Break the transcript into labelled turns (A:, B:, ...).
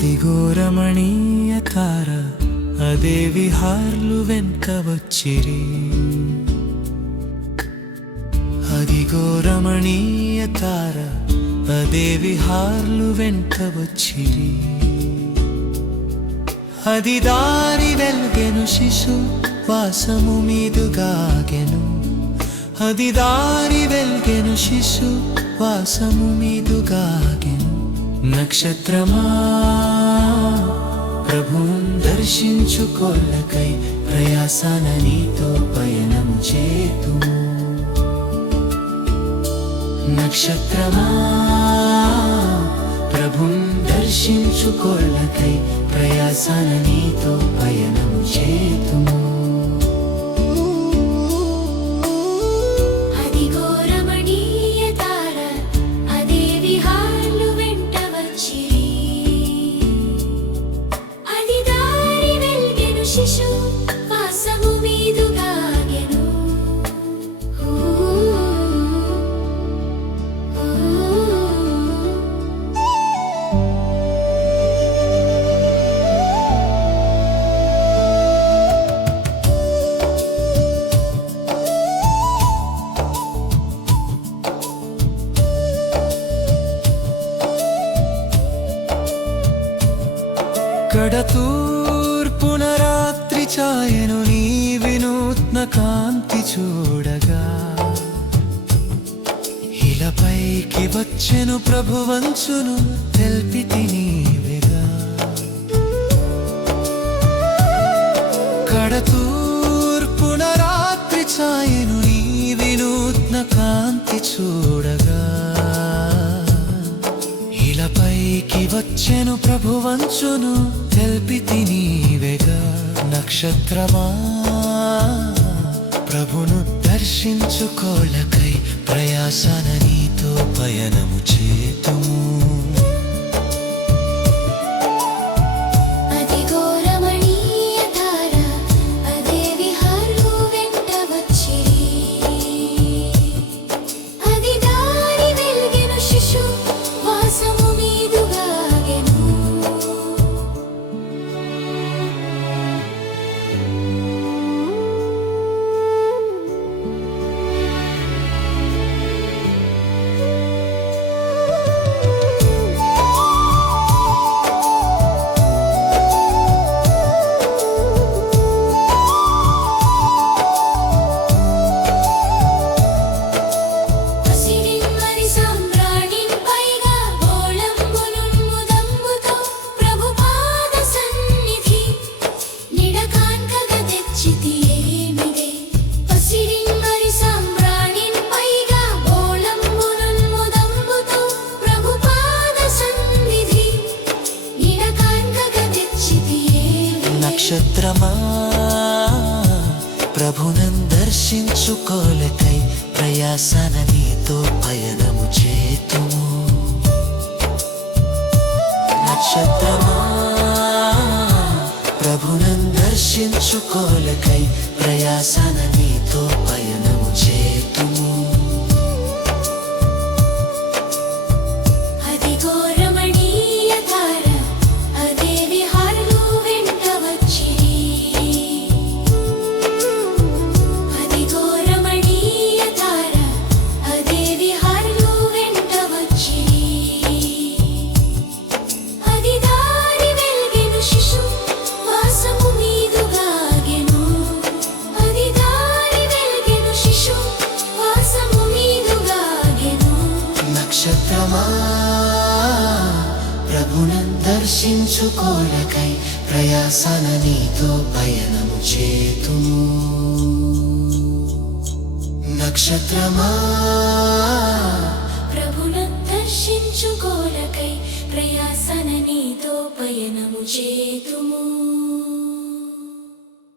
A: అదిగో రమణీయ తార అదే విహార్లు వెనుక వచ్చిరి అదిగో రమణీయ తార అదే విహార్లు వెంట వచ్చిరి అది దారి వెల్గెను శిశు వాసము మీదుగాగెను అది దారి వెల్గెను శిశు వాసము మీదుగాగెను నక్షత్రమా? ప్రభువున్ దర్శించుకొల్లకై ప్రయాసన నీతో పయనం చేతు. నక్షత్రమా? ప్రభుం దర్శించుకొల్లకై ప్రయాసన నీతో పయనం చేతుము
B: శిశు వాసము
A: ఛాయను నీ వినూత్న కాంతి చూడగా. ఇలపైకి వచ్చెను ప్రభువంచును తెల్పితి తినీవిగా కడతూర్పున రాత్రి ఛాయను నీ వినూత్న కాంతి చూడగా. ఇలపైకి వచ్చెను ప్రభువంచును తెల్పితి తినీ నక్షత్రమా? ప్రభును దర్శించుకోలకై ప్రయాసన నీతో పయనము చేతుము. నక్షత్రమా ప్రభునం దర్శించుకోలకై ప్రయాసన నీతో పయనము చేతుము. నక్షత్రమా? ప్రభునం దర్శించుకోలకై ప్రయాసన నీతో దర్శించుకోలకై ప్రయాసన నీతో పయనము చేతుము. నక్షత్రమా